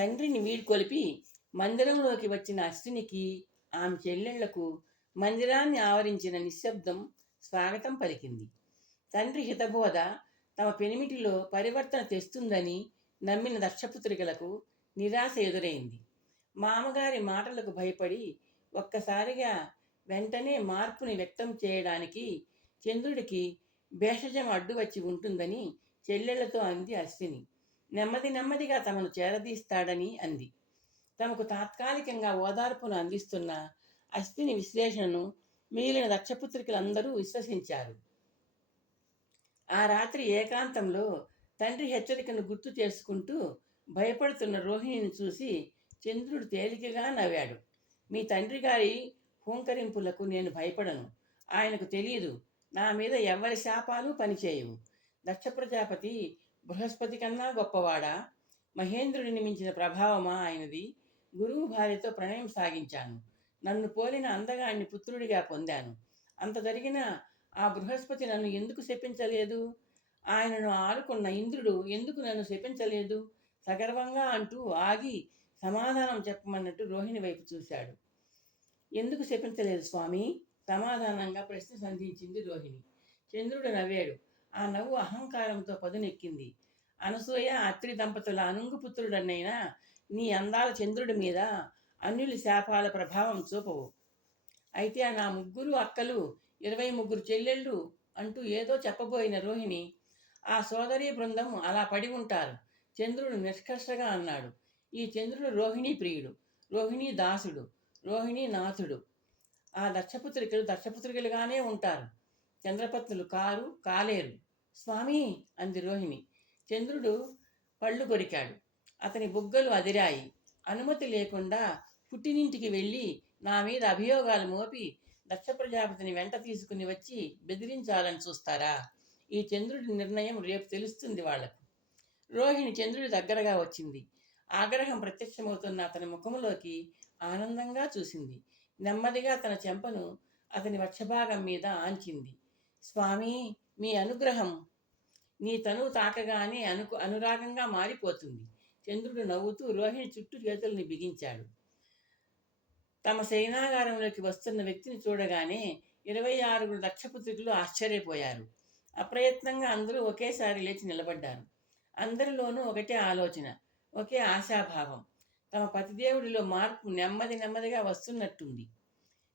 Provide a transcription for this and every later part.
తండ్రిని వీడ్కొలిపి మందిరంలోకి వచ్చిన అశ్వినికి ఆమె చెల్లెళ్లకు మందిరాన్ని ఆవరించిన నిశ్శబ్దం స్వాగతం పలికింది. తండ్రి హితబోధ తమ పెనిమిటిలో పరివర్తన తెస్తుందని నమ్మిన దక్షపుత్రికలకు నిరాశ ఎదురైంది. మామగారి మాటలకు భయపడి ఒక్కసారిగా వెంటనే మార్పుని వ్యక్తం చేయడానికి చంద్రుడికి భేషజం అడ్డు వచ్చి ఉంటుందని చెల్లెళ్లతో అంది అశ్విని. నెమ్మదిగా తమను చేరదీస్తాడని అంది. తమకు తాత్కాలికంగా ఓదార్పును అందిస్తున్న అశ్విని విశ్లేషణను మిగిలిన దక్షపుత్రికలందరూ విశ్వసించారు. ఆ రాత్రి ఏకాంతంలో తండ్రి హెచ్చరికను గుర్తు చేసుకుంటూ భయపడుతున్న రోహిణిని చూసి చంద్రుడు తేలికగా నవ్వాడు. మీ తండ్రి గారి హూంకరింపులకు నేను భయపడను. ఆయనకు తెలియదు నా మీద ఎవరి శాపాలు పనిచేయవు. దక్ష ప్రజాపతి బృహస్పతి కన్నా గొప్పవాడా? మహేంద్రుడిని మించిన ప్రభావమా ఆయనది? గురువు భార్యతో ప్రణయం సాగించాను. నన్ను పోలిన అందగాన్ని పుత్రుడిగా పొందాను. అంత జరిగినా ఆ బృహస్పతి నన్ను ఎందుకు శపించలేదు? ఆయనను ఆడుకున్న ఇంద్రుడు ఎందుకు నన్ను శపించలేదు? సగర్వంగా అంటూ ఆగి సమాధానం చెప్పమన్నట్టు రోహిణి వైపు చూశాడు. ఎందుకు శపించలేదు స్వామి? సమాధానంగా ప్రశ్న సంధించింది రోహిణి. చంద్రుడు నవ్వాడు. ఆ నవ్వు అహంకారంతో పదునెక్కింది. అనసూయ అత్రి దంపతుల అనుంగుపుత్రుడనైనా నీ అందాల చంద్రుడి మీద అన్యుల శాపాల ప్రభావం చూపవు. అయితే నా ముగ్గురు అక్కలు 23 చెల్లెళ్ళు అంటూ ఏదో చెప్పబోయిన రోహిణి, ఆ సోదరీ బృందం అలా పడి ఉంటారు. చంద్రుడు నిష్కర్షగా అన్నాడు. ఈ చంద్రుడు రోహిణీ ప్రియుడు, రోహిణీ దాసుడు, రోహిణీ నాథుడు. ఆ దక్షపుత్రికలుగానే ఉంటారు. చంద్రపత్నులు కాలేరు. స్వామి అంది రోహిణి. చంద్రుడు పళ్ళు కొరికాడు. అతని బుగ్గలు అదిరాయి. అనుమతి లేకుండా పుట్టినింటికి వెళ్ళి నా మీద అభియోగాలు మోపి దక్ష ప్రజాపతిని వెంట తీసుకుని వచ్చి బెదిరించాలని చూస్తారా? ఈ చంద్రుడి నిర్ణయం రేపు తెలుస్తుంది వాళ్లకు. రోహిణి చంద్రుడి దగ్గరగా వచ్చింది. ఆగ్రహం ప్రత్యక్షమవుతున్న అతని ముఖంలోకి ఆనందంగా చూసింది. నెమ్మదిగా తన చెంపను అతని వక్షభాగం మీద ఆంచింది. స్వామి, మీ అనుగ్రహం. నీ తనువు తాకగానే అనురాగంగా మారిపోతుంది. చంద్రుడు నవ్వుతూ రోహిణి చుట్టూ చేతుల్ని బిగించాడు. తమ శయనాగారంలోకి వస్తున్న వ్యక్తిని చూడగానే 26 దక్షపుత్రికలు ఆశ్చర్యపోయారు. అప్రయత్నంగా అందరూ ఒకేసారి లేచి నిలబడ్డారు. అందరిలోనూ ఒకటే ఆలోచన, ఒకే ఆశాభావం. తమ పతిదేవుడిలో మార్పు నెమ్మదిగా వస్తున్నట్టుంది.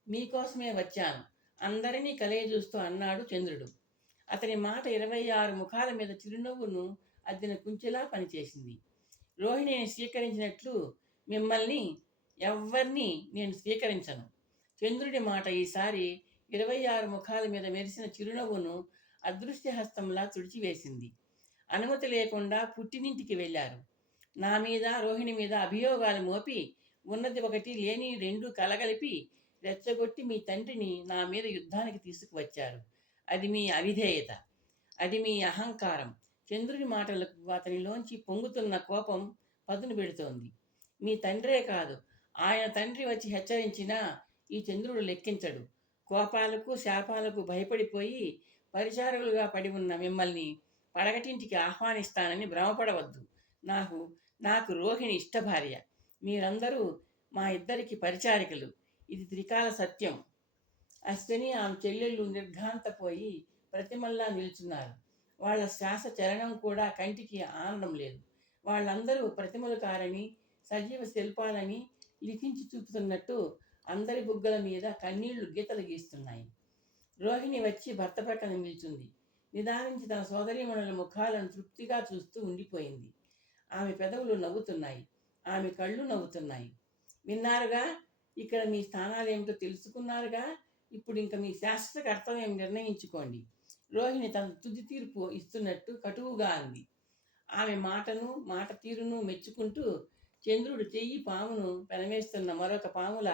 మీకోసమే వచ్చాను, అందరినీ కలయజూస్తూ అన్నాడు చంద్రుడు. అతని మాట 26 ముఖాల మీద చిరునవ్వును అద్దిన కుంచెలా పనిచేసింది. రోహిణిని స్వీకరించినట్లు మిమ్మల్ని ఎవ్వరినీ నేను స్వీకరించను. చంద్రుడి మాట ఈసారి 26 ముఖాల మీద మెరిసిన చిరునవ్వును అదృశ్యహస్తంలా తుడిచివేసింది. అనుమతి లేకుండా పుట్టినింటికి వెళ్ళారు. నా మీద, రోహిణి మీద అభియోగాలు మోపి ఉన్నది ఒకటి లేని రెండు కలగలిపి రెచ్చగొట్టి మీ తండ్రిని నా మీద యుద్ధానికి తీసుకువచ్చారు. అది మీ అవిధేయత, అది మీ అహంకారం. చంద్రుడి మాటలకు అతనిలోంచి పొంగుతున్న కోపం పదును పెడుతోంది. మీ తండ్రే కాదు, ఆయన తండ్రి వచ్చి హెచ్చరించినా ఈ చంద్రుడు లెక్కించడు. కోపాలకు శాపాలకు భయపడిపోయి పరిచారకులుగా పడి ఉన్న మిమ్మల్ని పడగటింటికి ఆహ్వానిస్తానని భ్రమపడవద్దు. నాకు రోహిణి ఇష్టభార్య. మీరందరూ మా ఇద్దరికి పరిచారికలు. ఇది త్రికాల సత్యం. అశ్విని ఆమె చెల్లెళ్ళు నిర్ఘాంతపోయి ప్రతిమల్లా నిల్చున్నారు. వాళ్ళ శ్వాస చలనం కూడా కంటికి ఆనందం లేదు. వాళ్ళందరూ ప్రతిమలు కారని, సజీవ శిల్పాలని లిఖించి చూపుతున్నట్టు అందరి బుగ్గల మీద కన్నీళ్లు గీతలు గీస్తున్నాయి. రోహిణి వచ్చి భర్త ప్రక్కన నిల్చుంది. నిదానించి తన సోదరీమణుల ముఖాలను తృప్తిగా చూస్తూ ఉండిపోయింది. ఆమె పెదవులు నవ్వుతున్నాయి, ఆమె కళ్ళు నవ్వుతున్నాయి. విన్నారుగా, ఇక్కడ మీ స్థానాలేమిటో తెలుసుకున్నారుగా. ఇప్పుడు ఇంక మీ శాశ్వత కర్తవ్యం నిర్ణయించుకోండి. రోహిణి తన తుది తీర్పు ఇస్తున్నట్టు కటువుగా అంది. ఆమె మాట తీరును మెచ్చుకుంటూ చంద్రుడు చెయ్యి పామును పెనవేస్తున్న మరొక పాముల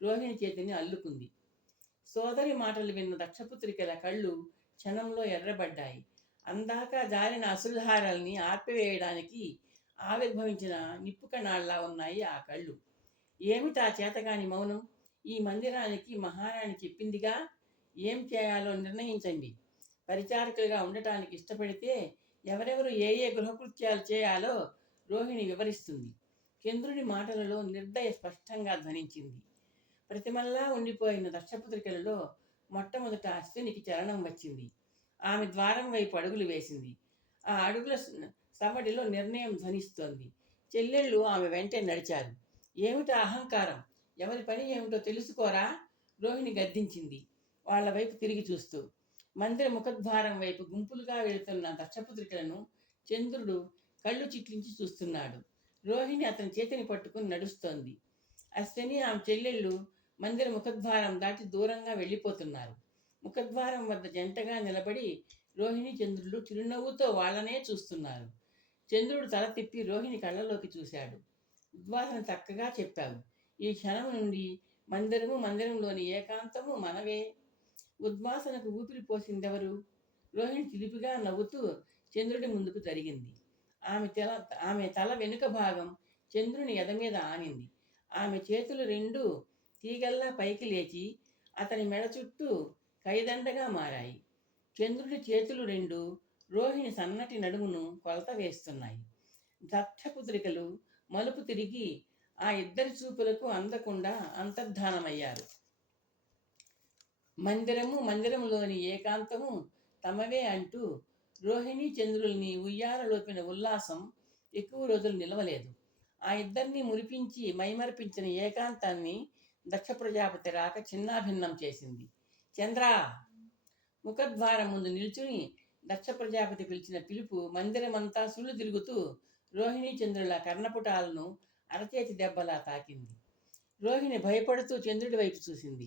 రోహిణి చేతిని అల్లుకుంది. సోదరి మాటలు విన్న దక్షపుత్రికల కళ్ళు క్షణంలో ఎర్రబడ్డాయి. అందాక జారిన అశ్రుధారాల్ని ఆర్పివేయడానికి ఆవిర్భవించిన నిప్పు కణాల్లా ఉన్నాయి ఆ కళ్ళు. ఏమిటా చేతగాని మౌనం? ఈ మందిరానికి మహారాణి చెప్పిందిగా, ఏం చేయాలో నిర్ణయించండి. పరిచారకులుగా ఉండటానికి ఇష్టపడితే ఎవరెవరు ఏ గృహకృత్యాలు చేయాలో రోహిణి వివరిస్తుంది. చంద్రుడి మాటలలో నిర్దయ స్పష్టంగా ధ్వనించింది. ప్రతిమల్లా ఉండిపోయిన దక్షపుత్రికలలో మొట్టమొదట అశ్వినికి చలనం వచ్చింది. ఆమె ద్వారం వైపు అడుగులు వేసింది. ఆ అడుగుల సవడిలో నిర్ణయం ధ్వనిస్తోంది. చెల్లెళ్ళు ఆమె వెంటే నడిచారు. ఏమిటా అహంకారం? ఎవరి పని ఏమిటో తెలుసుకోరా? రోహిణి గద్దించింది వాళ్ళ వైపు తిరిగి చూస్తూ. మందిర ముఖద్వారం వైపు గుంపులుగా వెళుతున్న దక్షపుత్రికలను చంద్రుడు కళ్ళు చిట్లించి చూస్తున్నాడు. రోహిణి అతని చేతిని పట్టుకుని నడుస్తోంది. అశ్విని ఆమె చెల్లెళ్ళు మందిర ముఖద్వారం దాటి దూరంగా వెళ్ళిపోతున్నారు. ముఖద్వారం వద్ద జంటగా నిలబడి రోహిణి చంద్రుడు చిరునవ్వుతో వాళ్ళనే చూస్తున్నారు. చంద్రుడు తల తిప్పి రోహిణి కళ్ళలోకి చూశాడు. ఉద్వాసన చక్కగా చెప్పావు. ఈ క్షణం నుండి మందిరంలోని ఏకాంతము మనవే. ఉద్వాసనకు ఊపిరి పోసిందెవరు? రోహిణి చిలిపిగా నవ్వుతూ చంద్రుడి ముందుకు జరిగింది. ఆమె తల వెనుక భాగం చంద్రుని ఎద మీద ఆనింది. ఆమె చేతులు రెండు తీగల్లా పైకి లేచి అతని మెడ చుట్టూ కైదండగా మారాయి. చంద్రుడి చేతులు రెండు రోహిణి సన్నటి నడుమును కొలత వేస్తున్నాయి. దక్షపుత్రికలు మలుపు తిరిగి ఆ ఇద్దరి చూపులకు అందకుండా అంతర్ధానమయ్యారు. మందిరంలోని ఏకాంతము తమవే అంటూ రోహిణి చంద్రుల్ని ఉయ్యాలలోపిన ఉల్లాసం ఎక్కువ రోజులు నిలవలేదు. ఆ ఇద్దరిని మురిపించి మైమరిపించిన ఏకాంతాన్ని దక్ష ప్రజాపతి రాక చిన్నాభిన్నం చేసింది. చంద్ర! ముఖద్వారం ముందు నిల్చుని దక్ష ప్రజాపతి పిలిచిన పిలుపు మందిరమంతా సుళ్ళు తిరుగుతూ రోహిణి చంద్రుల కర్ణపుటాలను అరచేతి దెబ్బలా తాకింది. రోహిణి భయపడుతూ చంద్రుడి వైపు చూసింది.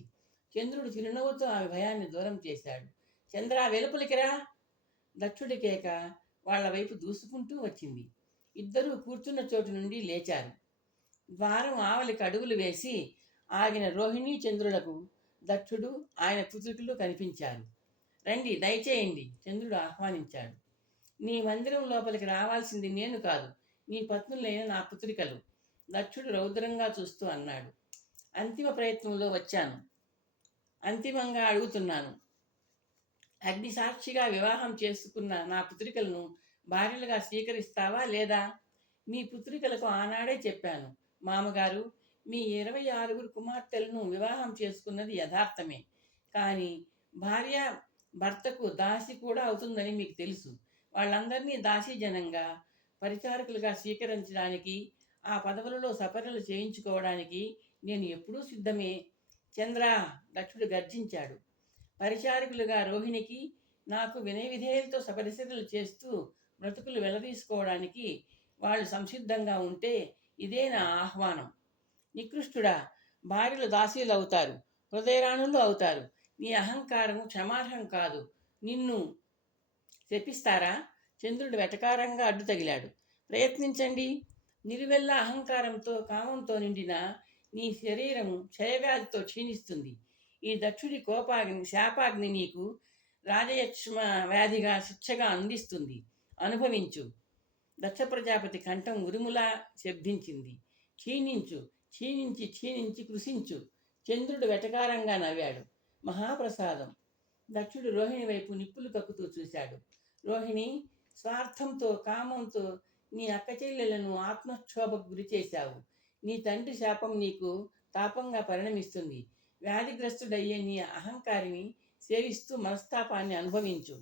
చంద్రుడు చిరునవ్వుతో ఆమె భయాన్ని దూరం చేశాడు. చంద్ర, వెలుపలికిరా! దక్షుడి కేక వాళ్ల వైపు దూసుకుంటూ వచ్చింది. ఇద్దరూ కూర్చున్న చోటు నుండి లేచారు. ద్వారం ఆవలికి అడుగులు వేసి ఆగిన రోహిణి చంద్రులకు దక్షుడు ఆయన పుత్రికలు కనిపించారు. రండి, దయచేయండి, చంద్రుడు ఆహ్వానించాడు. నీ మందిరం లోపలికి రావాల్సింది నేను కాదు, నీ పత్నులైన నా పుత్రికలు, దక్షుడు రౌద్రంగా చూస్తూ అన్నాడు. అంతిమ ప్రయత్నంలో వచ్చాను. అంతిమంగా అడుగుతున్నాను. అగ్ని సాక్షిగా వివాహం చేసుకున్న నా పుత్రికలను భార్యలుగా స్వీకరిస్తావా లేదా? మీ పుత్రికలకు ఆనాడే చెప్పాను, మామగారు, మీ 26 కుమార్తెలను వివాహం చేసుకున్నది యథార్థమే. కానీ భార్య భర్తకు దాసి కూడా అవుతుందని మీకు తెలుసు. వాళ్ళందరినీ దాసీజనంగా పరిచారకులుగా స్వీకరించడానికి, ఆ పదవులలో సపర్యలు చేయించుకోవడానికి నేను ఎప్పుడూ సిద్ధమే. చంద్ర! దక్షుడు గర్జించాడు. పరిచారకులుగా రోహిణికి నాకు వినయ విధేయులతో సపరిచర్యలు చేస్తూ బ్రతుకులు వెళ్లదీసుకోవడానికి వాళ్ళు సంసిద్ధంగా ఉంటే ఇదే నా ఆహ్వానం. నికృష్టుడా! భార్యలు దాసీలు అవుతారు, హృదయరాణులు అవుతారు. నీ అహంకారం క్షమార్హం కాదు. నిన్ను శపిస్తారా? చంద్రుడు వెటకారంగా అడ్డు తగిలాడు. ప్రయత్నించండి. నిలువెల్ల అహంకారంతో కామంతో నిండిన నీ శరీరము క్షయవ్యాధితో క్షీణిస్తుంది. ఈ దక్షుడి శాపాగ్ని నీకు రాజయక్ష్మ వ్యాధిగా శిక్షగా అందిస్తుంది. అనుభవించు. దక్ష ప్రజాపతి కంఠం ఉరుములా శబ్దించింది. క్షీణించు, క్షీణించి క్షీణించి కృషించు. చంద్రుడు వెటకారంగా నవ్వాడు. మహాప్రసాదం. దక్షుడు రోహిణి వైపు నిప్పులు కక్కుతూ చూశాడు. రోహిణి, స్వార్థంతో కామంతో నీ అక్క చెల్లెలను ఆత్మక్షోభకు గురి చేశావు. నీ తండ్రి శాపం నీకు తాపంగా పరిణమిస్తుంది. వ్యాధిగ్రస్తుడయ్యే నీ అహంకారిని సేవిస్తూ మనస్తాపాన్ని అనుభవించు.